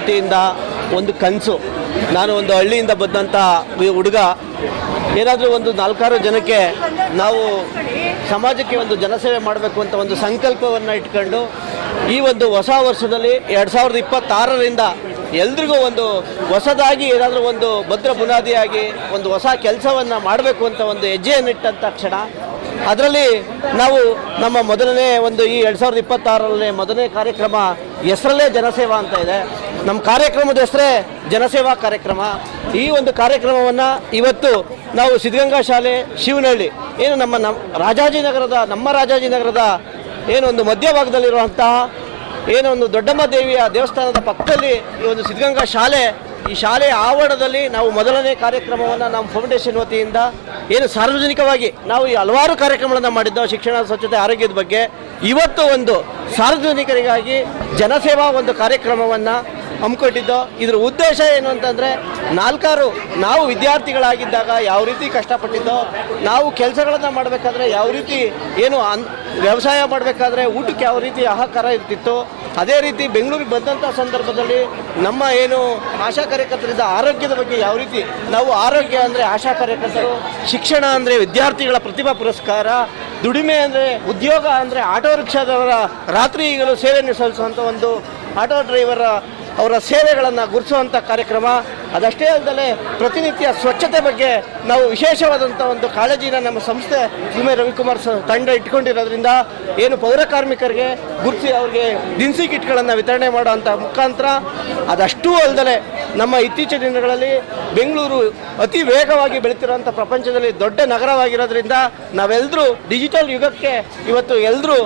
ವತಿಯಿಂದ ಒಂದು ಕನಸು. ನಾನು ಒಂದು ಹಳ್ಳಿಯಿಂದ ಬಂದಂಥ ಹುಡುಗ, ಏನಾದರೂ ಒಂದು 4-6 ಜನಕ್ಕೆ ನಾವು ಸಮಾಜಕ್ಕೆ ಒಂದು ಜನಸೇವೆ ಮಾಡಬೇಕು ಅಂತ ಒಂದು ಸಂಕಲ್ಪವನ್ನು ಇಟ್ಕೊಂಡು ಈ ಒಂದು ಹೊಸ ವರ್ಷದಲ್ಲಿ 2026ರಿಂದ ಎಲ್ರಿಗೂ ಒಂದು ಹೊಸದಾಗಿ ಏನಾದರೂ ಒಂದು ಭದ್ರ ಬುನಾದಿಯಾಗಿ ಒಂದು ಹೊಸ ಕೆಲಸವನ್ನು ಮಾಡಬೇಕು ಅಂತ ಒಂದು ಹೆಜ್ಜೆಯನ್ನಿಟ್ಟಂಥ ಕ್ಷಣ. ಅದರಲ್ಲಿ ನಾವು ನಮ್ಮ ಮೊದಲನೇ ಒಂದು ಈ 2026ರಲ್ಲಿ ಮೊದಲನೇ ಕಾರ್ಯಕ್ರಮ ಹೆಸರಲ್ಲೇ ಜನಸೇವಾ ಅಂತ ಇದೆ. ನಮ್ಮ ಕಾರ್ಯಕ್ರಮದ ಹೆಸರೇ ಜನಸೇವಾ ಕಾರ್ಯಕ್ರಮ. ಈ ಒಂದು ಕಾರ್ಯಕ್ರಮವನ್ನು ಇವತ್ತು ನಾವು ಸಿದ್ಧಗಂಗಾ ಶಾಲೆ ಶಿವನಹಳ್ಳಿ ಏನು ನಮ್ಮ ರಾಜಾಜಿನಗರದ ಏನು ಒಂದು ಮಧ್ಯಭಾಗದಲ್ಲಿರುವಂತಹ ಏನು ಒಂದು ದೊಡ್ಡಮ್ಮ ದೇವಿಯ ದೇವಸ್ಥಾನದ ಪಕ್ಕದಲ್ಲಿ ಈ ಒಂದು ಸಿದ್ಧಗಂಗಾ ಶಾಲೆ, ಈ ಶಾಲೆಯ ಆವರಣದಲ್ಲಿ ನಾವು ಮೊದಲನೇ ಕಾರ್ಯಕ್ರಮವನ್ನು ನಮ್ಮ ಫೌಂಡೇಶನ್ ವತಿಯಿಂದ ಏನು ಸಾರ್ವಜನಿಕವಾಗಿ ನಾವು ಈ ಹಲವಾರು ಕಾರ್ಯಕ್ರಮಗಳನ್ನು ಮಾಡಿದ್ದೋ ಶಿಕ್ಷಣ, ಸ್ವಚ್ಛತೆ, ಆರೋಗ್ಯದ ಬಗ್ಗೆ. ಇವತ್ತು ಒಂದು ಸಾರ್ವಜನಿಕರಿಗಾಗಿ ಜನಸೇವಾ ಒಂದು ಕಾರ್ಯಕ್ರಮವನ್ನು ಹಮ್ಮಿಕೊಂಡಿದ್ದೋ. ಇದರ ಉದ್ದೇಶ ಏನು ಅಂತಂದರೆ, ನಾವು ವಿದ್ಯಾರ್ಥಿಗಳಾಗಿದ್ದಾಗ ಯಾವ ರೀತಿ ಕಷ್ಟಪಟ್ಟಿದ್ದೋ, ನಾವು ಕೆಲಸಗಳನ್ನು ಮಾಡಬೇಕಾದ್ರೆ ಯಾವ ರೀತಿ ಏನು ವ್ಯವಸಾಯ ಮಾಡಬೇಕಾದ್ರೆ ಊಟಕ್ಕೆ ಯಾವ ರೀತಿ ಹಾಹಾಕಾರ ಇರ್ತಿತ್ತು, ಅದೇ ರೀತಿ ಬೆಂಗಳೂರಿಗೆ ಬಂದಂಥ ಸಂದರ್ಭದಲ್ಲಿ ನಮ್ಮ ಏನು ಆಶಾ ಕಾರ್ಯಕರ್ತರಿದ್ದ ಆರೋಗ್ಯದ ಬಗ್ಗೆ ಯಾವ ರೀತಿ ನಾವು ಆರೋಗ್ಯ ಅಂದರೆ ಆಶಾ ಕಾರ್ಯಕರ್ತರು, ಶಿಕ್ಷಣ ಅಂದರೆ ವಿದ್ಯಾರ್ಥಿಗಳ ಪ್ರತಿಭಾ ಪುರಸ್ಕಾರ, ದುಡಿಮೆ ಅಂದರೆ ಉದ್ಯೋಗ ಅಂದರೆ ಆಟೋ ರಿಕ್ಷಾದವರ ರಾತ್ರಿ ಈಗಲೂ ಸೇವೆಯನ್ನು ಸಲ್ಲಿಸುವಂಥ ಒಂದು ಆಟೋ ಡ್ರೈವರ ಅವರ ಸೇವೆಗಳನ್ನು ಗುರುತಿಸುವಂಥ ಕಾರ್ಯಕ್ರಮ. ಅದಷ್ಟೇ ಅಲ್ಲದೆ ಪ್ರತಿನಿತ್ಯ ಸ್ವಚ್ಛತೆ ಬಗ್ಗೆ ನಾವು ವಿಶೇಷವಾದಂಥ ಒಂದು ಕಾಳಜಿನ ನಮ್ಮ ಸಂಸ್ಥೆ ಸುಮೆ ರವಿಕುಮಾರ್ ತಂಡ ಇಟ್ಕೊಂಡಿರೋದ್ರಿಂದ ಏನು ಪೌರ ಕಾರ್ಮಿಕರಿಗೆ ಗುರುತಿಸಿ ಅವ್ರಿಗೆ ದಿನಸಿ ಕಿಟ್ಗಳನ್ನು ವಿತರಣೆ ಮಾಡೋಂಥ ಮುಖಾಂತರ. ಅದಷ್ಟೂ ಅಲ್ಲದೆ ನಮ್ಮ ಇತ್ತೀಚಿನ ದಿನಗಳಲ್ಲಿ ಬೆಂಗಳೂರು ಅತಿ ವೇಗವಾಗಿ ಬೆಳೀತಿರೋಂಥ ಪ್ರಪಂಚದಲ್ಲಿ ದೊಡ್ಡ ನಗರವಾಗಿರೋದ್ರಿಂದ ನಾವೆಲ್ಲರೂ ಡಿಜಿಟಲ್ ಯುಗಕ್ಕೆ ಇವತ್ತು ಎಲ್ಲರೂ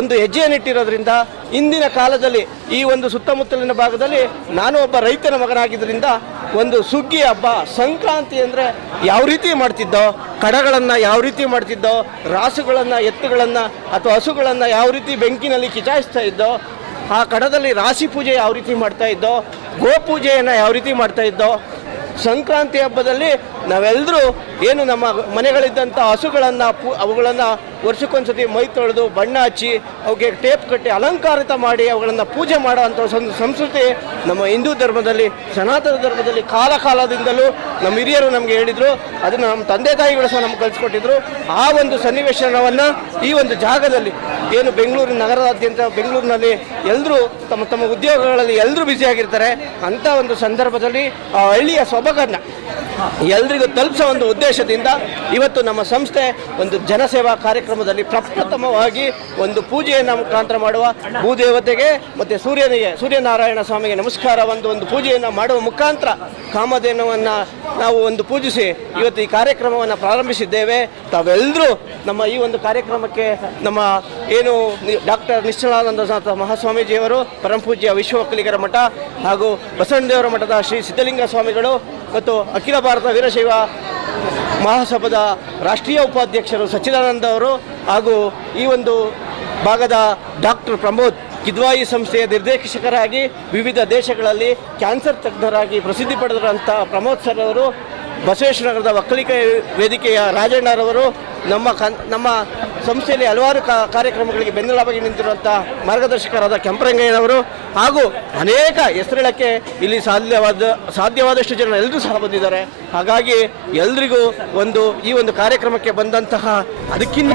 ಒಂದು ಹೆಜ್ಜೆಯನ್ನಿಟ್ಟಿರೋದ್ರಿಂದ ಇಂದಿನ ಕಾಲದಲ್ಲಿ ಈ ಒಂದು ಸುತ್ತಮುತ್ತಲಿನ ಭಾಗದಲ್ಲಿ ನಾನು ಒಬ್ಬ ರೈತನ ಮಗನಾಗಿದ್ದರಿಂದ ಒಂದು ಸುಗ್ಗಿ ಹಬ್ಬ, ಸಂಕ್ರಾಂತಿ ಅಂದರೆ ಯಾವ ರೀತಿ ಮಾಡ್ತಿದ್ದೋ, ಕಡಗಳನ್ನು ಯಾವ ರೀತಿ ಮಾಡ್ತಿದ್ದೋ, ರಾಸುಗಳನ್ನು, ಎತ್ತುಗಳನ್ನು ಅಥವಾ ಹಸುಗಳನ್ನು ಯಾವ ರೀತಿ ಬೆಂಕಿನಲ್ಲಿ ಕಿಚಾಯಿಸ್ತಾ ಇದ್ದೋ, ಆ ಕಡದಲ್ಲಿ ರಾಶಿ ಪೂಜೆ ಯಾವ ರೀತಿ ಮಾಡ್ತಾ ಇದ್ದೋ, ಗೋಪೂಜೆಯನ್ನು ಯಾವ ರೀತಿ ಮಾಡ್ತಾ ಇದ್ದೋ, ಸಂಕ್ರಾಂತಿ ಹಬ್ಬದಲ್ಲಿ ನಾವೆಲ್ಲರೂ ಏನು ನಮ್ಮ ಮನೆಗಳಿದ್ದಂಥ ಹಸುಗಳನ್ನು ಅವುಗಳನ್ನು ವರ್ಷಕ್ಕೊಂದ್ಸತಿ ಮೈ ತೊಳೆದು ಬಣ್ಣ ಹಚ್ಚಿ ಅವಕ್ಕೆ ಟೇಪ್ ಕಟ್ಟಿ ಅಲಂಕಾರಿತ ಮಾಡಿ ಅವುಗಳನ್ನು ಪೂಜೆ ಮಾಡೋವಂಥ ಸಂಸ್ಕೃತಿ ನಮ್ಮ ಹಿಂದೂ ಧರ್ಮದಲ್ಲಿ, ಸನಾತನ ಧರ್ಮದಲ್ಲಿ ಕಾಲದಿಂದಲೂ ನಮ್ಮ ಹಿರಿಯರು ನಮಗೆ ಹೇಳಿದರು. ಅದನ್ನು ನಮ್ಮ ತಂದೆ ತಾಯಿಗಳು ಸಹ ನಮ್ಗೆ ಕಲಿಸ್ಕೊಟ್ಟಿದ್ರು. ಆ ಒಂದು ಸನ್ನಿವೇಶನವನ್ನು ಈ ಒಂದು ಜಾಗದಲ್ಲಿ ಏನು ಬೆಂಗಳೂರಿನ ನಗರದಾದ್ಯಂತ ಬೆಂಗಳೂರಿನಲ್ಲಿ ಎಲ್ಲರೂ ತಮ್ಮ ಉದ್ಯೋಗಗಳಲ್ಲಿ ಎಲ್ಲರೂ ಬ್ಯುಸಿಯಾಗಿರ್ತಾರೆ. ಅಂಥ ಒಂದು ಸಂದರ್ಭದಲ್ಲಿ ಆ ಹಳ್ಳಿಯ ಸೊಬಗನ್ನು ಎಲ್ರಿಗೂ ತಲುಪಿಸೋ ಒಂದು ಉದ್ದೇಶದಿಂದ ಇವತ್ತು ನಮ್ಮ ಸಂಸ್ಥೆ ಒಂದು ಜನಸೇವಾ ಕಾರ್ಯಕ್ರಮದಲ್ಲಿ ಪ್ರಪ್ರಥಮವಾಗಿ ಒಂದು ಪೂಜೆಯನ್ನು ಮುಖಾಂತರ ಮಾಡುವ ಭೂದೇವತೆಗೆ ಮತ್ತು ಸೂರ್ಯನಾರಾಯಣ ಸ್ವಾಮಿಗೆ ನಮಸ್ಕಾರ ಒಂದು ಪೂಜೆಯನ್ನು ಮಾಡುವ ಮುಖಾಂತರ ಕಾಮಧೇನುವನ್ನು ನಾವು ಒಂದು ಪೂಜಿಸಿ ಇವತ್ತು ಈ ಕಾರ್ಯಕ್ರಮವನ್ನು ಪ್ರಾರಂಭಿಸಿದ್ದೇವೆ. ತಾವೆಲ್ಲರೂ ನಮ್ಮ ಈ ಒಂದು ಕಾರ್ಯಕ್ರಮಕ್ಕೆ ನಮ್ಮ ಏನು ಡಾಕ್ಟರ್ ನಿಶ್ಚಲಾನಂದ ಮಹಾಸ್ವಾಮೀಜಿಯವರು, ಪರಮಪೂಜ್ಯ ವಿಶ್ವ ಒಕ್ಕಲಿಗರ ಮಠ ಹಾಗೂ ಬಸವಣ್ಣದೇವರ ಮಠದ ಶ್ರೀ ಸಿದ್ಧಲಿಂಗ ಸ್ವಾಮಿಗಳು ಮತ್ತು ಅಖಿಲ ಭಾರತ ವೀರಶೈವ ಮಹಾಸಭಾದ ರಾಷ್ಟ್ರೀಯ ಉಪಾಧ್ಯಕ್ಷರು ಸಚ್ಚಿದಾನಂದ ಅವರು ಹಾಗೂ ಈ ಒಂದು ಭಾಗದ ಡಾಕ್ಟರ್ ಪ್ರಮೋದ್ ಕಿದ್ವಾಯಿ ಸಂಸ್ಥೆಯ ನಿರ್ದೇಶಕರಾಗಿ ವಿವಿಧ ದೇಶಗಳಲ್ಲಿ ಕ್ಯಾನ್ಸರ್ ತಜ್ಞರಾಗಿ ಪ್ರಸಿದ್ಧಿ ಪಡೆದಿರುವಂಥ ಪ್ರಮೋದ್ ಸರ್ ಅವರು, ಬಸವೇಶ್ವರ ಒಕ್ಕಲಿಗ ವೇದಿಕೆಯ ರಾಜಣ್ಣರವರು, ನಮ್ಮ ಸಂಸ್ಥೆಯಲ್ಲಿ ಹಲವಾರು ಕಾರ್ಯಕ್ರಮಗಳಿಗೆ ಬೆನ್ನೆಲುಬಾಗಿ ನಿಂತಿರುವಂಥ ಮಾರ್ಗದರ್ಶಕರಾದ ಕೆಂಪರಂಗಯ್ಯನವರು ಹಾಗೂ ಅನೇಕ ಹೆಸರುಗಳಕ್ಕೆ ಇಲ್ಲಿ ಸಾಧ್ಯವಾದಷ್ಟು ಜನ ಎಲ್ಲರೂ ಸಹ ಬಂದಿದ್ದಾರೆ. ಹಾಗಾಗಿ ಎಲ್ರಿಗೂ ಈ ಒಂದು ಕಾರ್ಯಕ್ರಮಕ್ಕೆ ಬಂದಂತಹ ಅದಕ್ಕಿಂತ